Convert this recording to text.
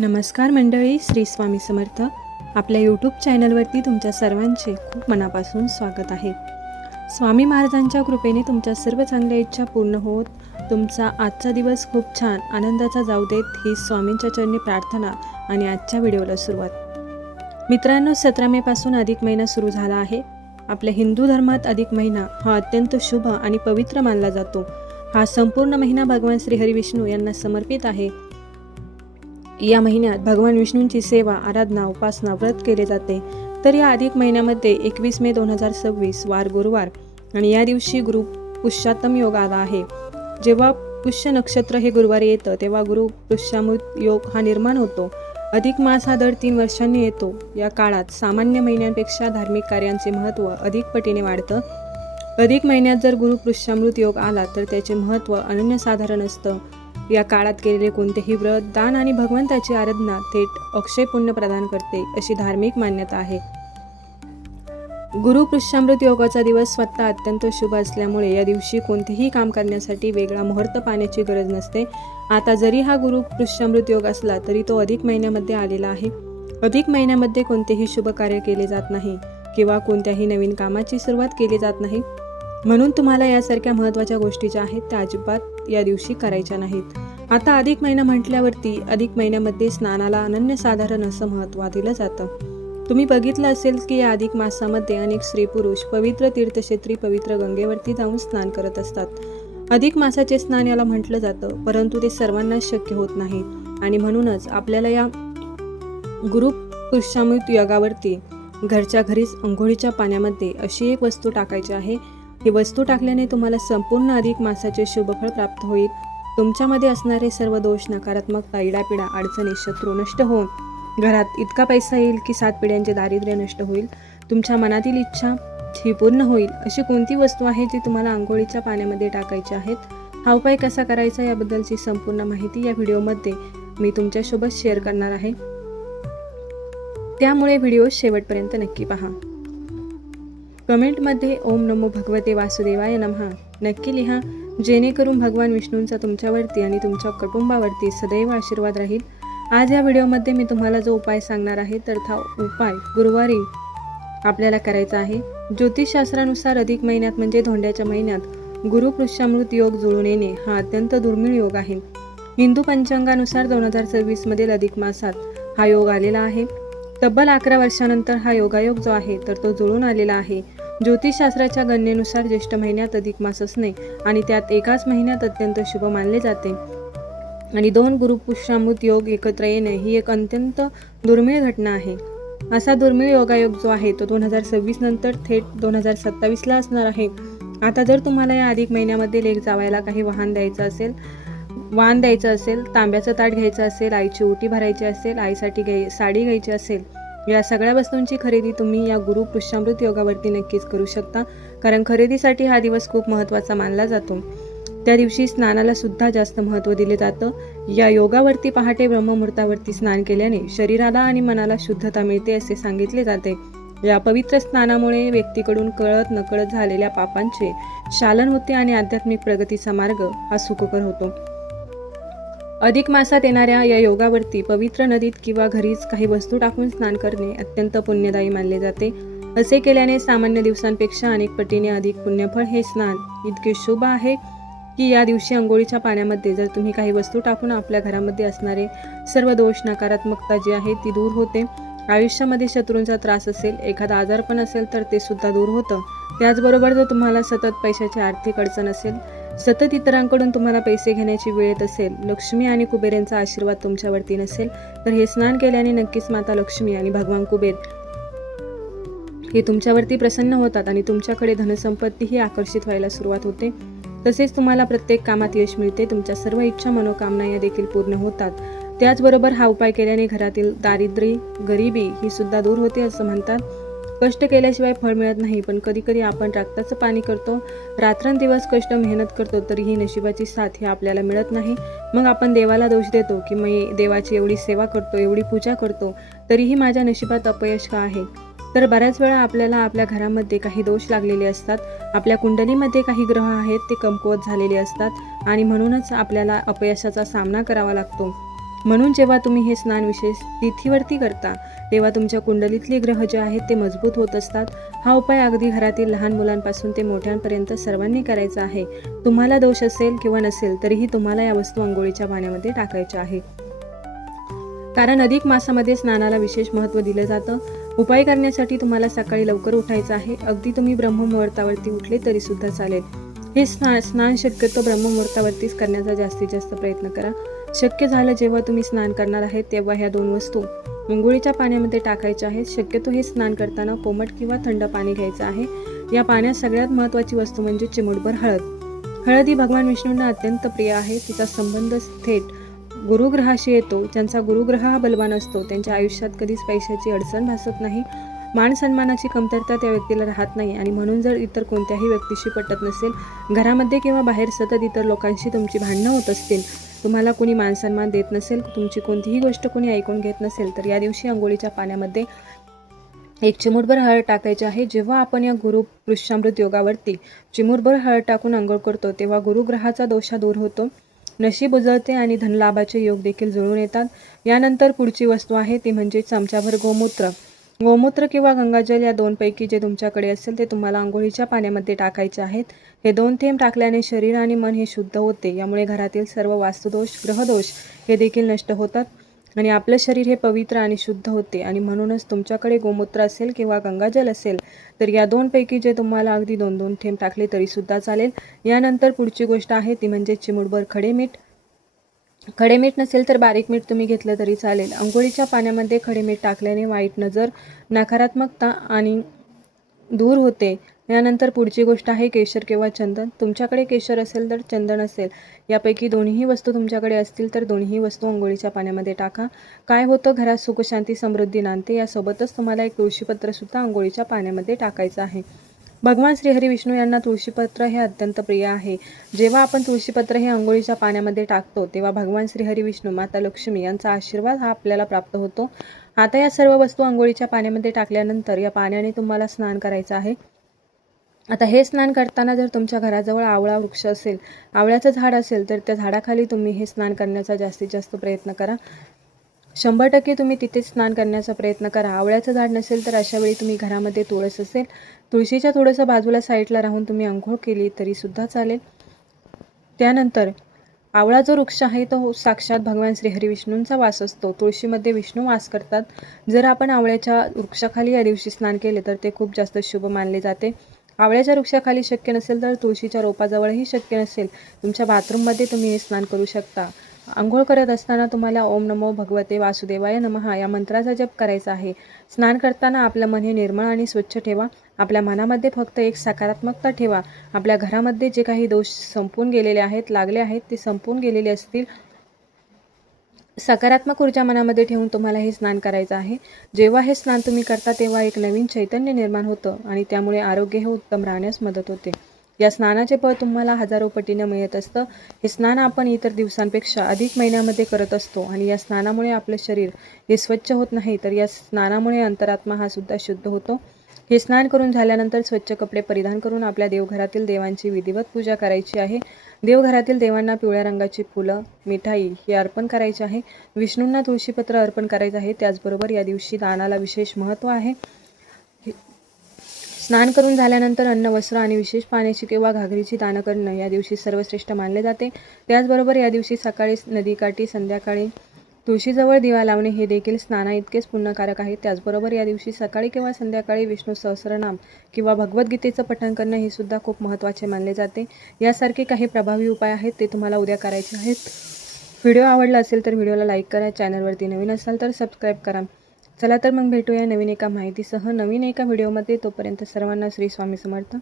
नमस्कार मंडळी, श्री स्वामी समर्थ. आपल्या यूट्यूब चॅनलवरती तुमच्या सर्वांचे खूप मनापासून स्वागत आहे. स्वामी महाराजांच्या कृपेने तुमच्या सर्व चांगल्या इच्छा पूर्ण होत तुमचा आजचा दिवस खूप छान आनंदाचा जाऊ देत ही स्वामींच्या चरणी प्रार्थना. आणि आजच्या व्हिडिओला सुरुवात. मित्रांनो, 17 मेपासून अधिक महिना सुरू झाला आहे. आपल्या हिंदू धर्मात अधिक महिना हा अत्यंत शुभ आणि पवित्र मानला जातो. हा संपूर्ण महिना भगवान श्री हरी विष्णू यांना समर्पित आहे. या महिन्यात भगवान विष्णूंची सेवा, आराधना, उपासना, व्रत केले जाते. तर या अधिक महिन्यामध्ये 21 मे 2026 वार गुरुवार आणि या दिवशी गुरु पुष्यातम योग आला आहे. जेव्हा पुष्य नक्षत्र हे गुरुवारी येतं तेव्हा गुरु पुष्यामृत योग हा निर्माण होतो. अधिक मास हा दर 3 वर्षांनी येतो. या काळात सामान्य महिन्यांपेक्षा धार्मिक कार्यांचे महत्त्व अधिक पटीने वाढतं. अधिक महिन्यात जर गुरु पुष्यामृत योग आला तर त्याचे महत्त्व अनन्यसाधारण असतं. या काळात केलेले कोणतेही व्रत, दान आणि भगवंताची आराधना थेट अक्षय पुण्य प्रदान करते, अशी धार्मिक मान्यता आहे. गुरु पुष्यामृत योगाचा दिवस स्वतः अत्यंत शुभ असल्यामुळे या दिवशी कोणतेही काम करण्यासाठी वेगळा मुहूर्त पाहण्याची गरज नसते. आता जरी हा गुरु पुष्यामृत योग असला तरी तो अधिक महिन्यामध्ये आलेला आहे. अधिक महिन्यामध्ये कोणतेही शुभ कार्य केले जात नाही किंवा कोणत्याही नवीन कामाची सुरुवात केली जात नाही. म्हणून तुम्हाला यासारख्या महत्त्वाच्या गोष्टी ज्या आहेत त्या अजिबात या दिवशी करायच्या नाहीत. आता अधिक महिना म्हटल्यावरती अधिक महिन्यामध्ये स्नानाला अनन्यसाधारण असं महत्त्व दिलं जातं. तुम्ही बघितलं असेल की या अधिक मासामध्ये अनेक स्त्री पुरुष पवित्र तीर्थक्षेत्री पवित्र गंगेवरती जाऊन स्नान करत असतात. अधिक मासाचे स्नान याला म्हटलं जातं, परंतु ते सर्वांनाच शक्य होत नाही. आणि म्हणूनच आपल्याला या गुरु पुष्यामृत योगावरती घरच्या घरीच अंघोळीच्या पाण्यामध्ये अशी एक वस्तू टाकायची आहे. ही वस्तू टाकल्याने तुम्हाला संपूर्ण अधिक मासाचे शुभफळ प्राप्त होईल. तुमच्यामध्ये असणारे सर्व दोष, नकारात्मकता, इडापिडा, अडचणी, शत्रू नष्ट होऊन घरात इतका पैसा येईल की 7 पिढ्यांचे दारिद्र्य नष्ट होईल. तुमच्या मनातील इच्छा ही पूर्ण होईल. अशी कोणती वस्तू आहे जी तुम्हाला अंघोळीच्या पाण्यामध्ये टाकायची आहेत? हा उपाय कसा करायचा याबद्दलची संपूर्ण माहिती या व्हिडिओमध्ये मी तुमच्यासोबत शेअर करणार आहे. त्यामुळे व्हिडिओ शेवटपर्यंत नक्की पहा. कमेंटमध्ये ओम नमो भगवते वासुदेवाय नमः नक्की लिहा, जेणेकरून भगवान विष्णूंचा तुमच्यावरती आणि तुमच्या कुटुंबावरती सदैव आशीर्वाद राहील. आज या व्हिडिओमध्ये मी तुम्हाला जो उपाय सांगणार आहे तर हा उपाय गुरुवारी आपल्याला करायचा आहे. ज्योतिषशास्त्रानुसार अधिक महिन्यात म्हणजे धोंड्याच्या महिन्यात गुरु पुष्यामृत योग जुळून येणे हा अत्यंत दुर्मिळ योग आहे. हिंदू पंचांगानुसार 2026 मधील अधिक मासात हा योग आलेला आहे. तब्बल 11 वर्षानंतर हा योगायोग जो आहे तर तो जुळून आलेला आहे. ज्योतिषशास्त्राच्या गणनेनुसार ज्येष्ठ महिन्यात अधिक मास असणे आणि त्यात एकाच महिन्यात अत्यंत शुभ मानले जाते. आणि 2 गुरु पुष्यामृत योग एकत्र येणे ही एक अत्यंत दुर्मिळ घटना आहे. असा दुर्मिळ योगायोग जो आहे तो 2026 नंतर थेट 2027ला असणार आहे. आता जर तुम्हाला या अधिक महिन्यामध्ये लेक जावायला काही वाण द्यायचं असेल, तांब्याचं ताट घ्यायचं असेल, आईची ओटी भरायची असेल, आईसाठी साडी घ्यायची असेल, या सगळ्या वस्तूंची खरेदी तुम्ही या गुरु पुष्यामृत योगावरती नक्कीच करू शकता. कारण खरेदीसाठी हा दिवस खूप महत्त्वाचा मानला जातो. त्या दिवशी स्नानाला सुद्धा जास्त महत्त्व दिले जातं. या योगावरती पहाटे ब्रह्ममुहूर्तावरती स्नान केल्याने शरीराला आणि मनाला शुद्धता मिळते असे सांगितले जाते. या पवित्र स्नानामुळे व्यक्तीकडून कळत नकळत झालेल्या पापांचे शालन होते आणि आध्यात्मिक प्रगतीचा मार्ग हा सुखकर होतो. अधिक मासात येणाऱ्या या योगावरती पवित्र नदीत किंवा घरीच काही वस्तू टाकून स्नान करणे अत्यंत पुण्यदायी मानले जाते. असे केल्याने सामान्य दिवसांपेक्षा अनेक पटीने अधिक पुण्यफळ हे स्नान इतके शुभ आहे की या दिवशी अंघोळीच्या पाण्यामध्ये जर तुम्ही काही वस्तू टाकून आपल्या घरामध्ये असणारे सर्व दोष, नकारात्मकता जी आहे ती दूर होते. आयुष्यामध्ये शत्रूंचा त्रास असेल, एखादा आजारपण असेल तर ते सुद्धा दूर होतं. त्याचबरोबर जर तुम्हाला सतत पैशाची आर्थिक अडचण असेल, सतत इतरांकडून तुम्हाला पैसे घेण्याची वेळ येत असेल, लक्ष्मी आणि कुबेरांचा आशीर्वाद तुमच्यावरती नसेल तर हे स्नान केल्याने नक्कीच माता लक्ष्मी आणि भगवान कुबेर हे तुमच्यावरती प्रसन्न होतात आणि तुमच्याकडे धनसंपत्तीही आकर्षित व्हायला सुरुवात होते. तसेच तुम्हाला प्रत्येक कामात यश मिळते. तुमच्या सर्व इच्छा, मनोकामना या देखील पूर्ण होतात. त्याचबरोबर हा उपाय केल्याने घरातील दारिद्र्य, गरिबी ही सुद्धा दूर होते असं म्हणतात. कष्ट केल्याशिवाय फळ मिळत नाही, पण कधी आपण रक्ताचं पाणी करतो, रात्रंदिवस कष्ट मेहनत करतो तरीही नशिबाची साथ ही आपल्याला मिळत नाही. मग आपण देवाला दोष देतो की मी देवाची एवढी सेवा करतो, एवढी पूजा करतो, तरीही माझ्या नशिबात अपयश का आहे? तर बऱ्याच वेळा आपल्याला आपल्या घरामध्ये काही दोष लागलेले असतात, आपल्या कुंडलीमध्ये काही ग्रह आहेत ते कमकुवत झालेले असतात आणि म्हणूनच आपल्याला अपयशाचा सामना करावा लागतो. म्हणून जेव्हा तुम्ही हे स्नान विशेष तिथीवरती करता तेव्हा तुमच्या कुंडलीतले ग्रह जे आहेत ते मजबूत होत असतात. हा उपाय अगदी घरातील लहान मुलांपासून ते मोठ्यांपर्यंत सर्वांनी करायचा आहे. तुम्हाला दोष असेल किंवा नसेल तरीही तुम्हाला या वस्तू अंघोळीच्या पाण्यामध्ये टाकायच्या आहे. कारण अधिक मासामध्ये स्नानाला विशेष महत्त्व दिलं जातं. उपाय करण्यासाठी तुम्हाला सकाळी लवकर उठायचं आहे. अगदी तुम्ही ब्रह्ममुहूर्तावरती उठले तरी सुद्धा चालेल. हे स्नान शक्यतो ब्रह्ममुहूर्तावरतीच करण्याचा जास्तीत जास्त प्रयत्न करा. शक्य झालं जेव्हा तुम्ही स्नान करणार आहेत तेव्हा ह्या 2 वस्तू अंघोळीच्या पाण्यामध्ये टाकायच्या आहेत. शक्यतो हे स्नान करताना कोमट किंवा थंड पाणी घ्यायचं आहे. या पाण्यात सगळ्यात महत्त्वाची वस्तू म्हणजे चिमूटभर हळद. हळद ही भगवान विष्णूंना अत्यंत प्रिय आहे. तिचा संबंध थेट गुरुग्रहाशी येतो. ज्यांचा गुरुग्रह हा बलवान असतो त्यांच्या आयुष्यात कधीच पैशाची अडचण भासत नाही. मान सन्मानाची कमतरता त्या व्यक्तीला राहत नाही. आणि म्हणून जर इतर कोणत्याही व्यक्तीशी पटत नसेल, घरामध्ये किंवा बाहेर सतत इतर लोकांशी तुमची भांडणं होत असतील, तुम्हाला कोणी मान सन्मान देत नसेल, तुमची कोणतीही गोष्ट कोणी ऐकून घेत नसेल, तर या दिवशी अंघोळीच्या पाण्यामध्ये 1 चिमूटभर हळद टाकायची आहे. जेव्हा आपण या गुरु पुरुषामृत योगावरती चिमूटभर हळद टाकून अंघोळ करतो तेव्हा गुरुग्रहाचा दोष दूर होतो, नशीब उजळते आणि धनलाभाचे योग देखील जुळून येतात. यानंतर पुढची वस्तू आहे ती म्हणजे चमचाभर गोमूत्र. गोमूत्र किंवा गंगाजल या 2 पैकी जे तुमच्याकडे असेल ते तुम्हाला अंघोळीच्या पाण्यामध्ये टाकायचे आहेत. हे 2 थेंब टाकल्याने शरीर आणि मन हे शुद्ध होते. यामुळे घरातील सर्व वास्तुदोष, ग्रहदोष हे देखील नष्ट होतात आणि आपलं शरीर हे पवित्र आणि शुद्ध होते. आणि म्हणूनच तुमच्याकडे गोमूत्र असेल किंवा गंगाजल असेल तर या 2 पैकी जे तुम्हाला अगदी 2-2 थेंब टाकले तरी सुद्धा चालेल. यानंतर पुढची गोष्ट आहे ती म्हणजे चिमूटभर खडे मीठ. खडे मीठ नसेल तर बारीक मीठ तुम्ही घेतलं तरी चालेल. अंघोळीच्या पाण्यामध्ये खडे मीठ टाकल्याने वाईट नजर, नकारात्मकता आणि दूर होते. यानंतर पुढची गोष्ट आहे केशर किंवा चंदन. तुमच्याकडे केशर असेल तर चंदन असेल, यापैकी दोन्हीही वस्तू तुमच्याकडे असतील तर दोन्ही वस्तू अंघोळीच्या पाण्यामध्ये टाका. काय होतं, घरात सुख, शांती, समृद्धी नांदते. यासोबतच तुम्हाला एक तुळशीपत्रसुद्धा अंघोळीच्या पाण्यामध्ये टाकायचं आहे. भगवान श्रीहरी विष्णू यांना तुळशीपत्र हे अत्यंत प्रिय आहे. जेव्हा आपण तुळशीपत्र हे अंघोळीच्या पाण्यामध्ये टाकतो तेव्हा भगवान श्रीहरी विष्णू, माता लक्ष्मी यांचा आशीर्वाद हा आपल्याला प्राप्त होतो. आता या सर्व वस्तू अंघोळीच्या पाण्यामध्ये टाकल्यानंतर या पाण्याने तुम्हाला स्नान करायचं आहे. आता हे स्नान करताना जर तुमच्या घराजवळ आवळा वृक्ष असेल, आवळ्याचं झाड असेल तर त्या झाडाखाली तुम्ही हे स्नान करण्याचा जास्तीत जास्त प्रयत्न करा. 100% तुम्ही तिथेच स्नान करण्याचा प्रयत्न करा. आवळ्याचं झाड नसेल तर अशा वेळी तुम्ही घरामध्ये तुळस असेल, तुळशीच्या थोडंसं बाजूला साईडला राहून तुम्ही अंघोळ केली तरी सुद्धा चालेल. त्यानंतर आवळा जो वृक्ष आहे तो साक्षात भगवान श्रीहरी विष्णूंचा वास असतो. तुळशीमध्ये विष्णू वास करतात. जर आपण आवळ्याच्या वृक्षाखाली या दिवशी स्नान केले तर ते खूप जास्त शुभ मानले जाते. आवळ्याच्या वृक्षाखाली शक्य नसेल तर तुळशीच्या रोपाजवळही शक्य नसेल, तुमच्या बाथरूममध्ये तुम्ही हे स्नान करू शकता. अंघोळ करत असताना तुम्हाला ओम नमो भगवते वासुदेवाय नमः या मंत्राचा जप करायचा आहे. स्नान करताना आपलं मन हे निर्मळ आणि स्वच्छ ठेवा. आपल्या मनामध्ये फक्त एक सकारात्मकता ठेवा. आपल्या घरामध्ये जे काही दोष संपून गेलेले आहेत, लागले आहेत, ते संपून गेलेले असतील. सकारात्मक ऊर्जा मनामध्ये ठेवून तुम्हाला हे स्नान करायचं आहे. जेव्हा हे स्नान तुम्ही करता तेव्हा एक नवीन चैतन्य निर्माण होतं आणि त्यामुळे आरोग्य हे उत्तम राहण्यास मदत होते. या स्नानाचे फळ तुम्हाला हजारो पटीनं मिळत असतं. हे स्नान आपण इतर दिवसांपेक्षा अधिक महिन्यामध्ये करत असतो आणि या स्नानामुळे आपलं शरीर हे स्वच्छ होत नाही, तर या स्नानामुळे अंतरात्मा हा सुद्धा शुद्ध होतो. हे स्नान करून झाल्यानंतर स्वच्छ कपडे परिधान करून आपल्या देवघरातील देवांची विधिवत पूजा करायची आहे. देवघरातील देवांना पिवळ्या रंगाची फुलं, मिठाई हे अर्पण करायचे आहे. विष्णूंना तुळशीपत्र अर्पण करायचं आहे. त्याचबरोबर या दिवशी दानाला विशेष महत्त्व आहे. स्नान करून झाल्यानंतर अन्न, वस्त्र आणि विशेष पाण्याची किंवा घागरीची दान करणं या दिवशी सर्वश्रेष्ठ मानले जाते. त्याचबरोबर या दिवशी सकाळी नदीकाठी, संध्याकाळी तुळशीजवळ दिवा लावणे हे देखील स्नाना इतकेच पुण्यकारक आहे. त्याचबरोबर या दिवशी सकाळी किंवा संध्याकाळी विष्णू सहस्रनाम किंवा भगवद्गीतेचं पठण करणं हे सुद्धा खूप महत्त्वाचे मानले जाते. यासारखे काही प्रभावी उपाय आहेत ते तुम्हाला उद्या करायचे आहेत. व्हिडिओ आवडला असेल तर व्हिडिओला लाईक करा. चॅनलवरती नवीन असाल तर सबस्क्राईब करा. चला तर मग भेटूया नवीन एका माहितीसह नवीन एका व्हिडिओमध्ये. तोपर्यंत सर्वांना श्री स्वामी समर्थ.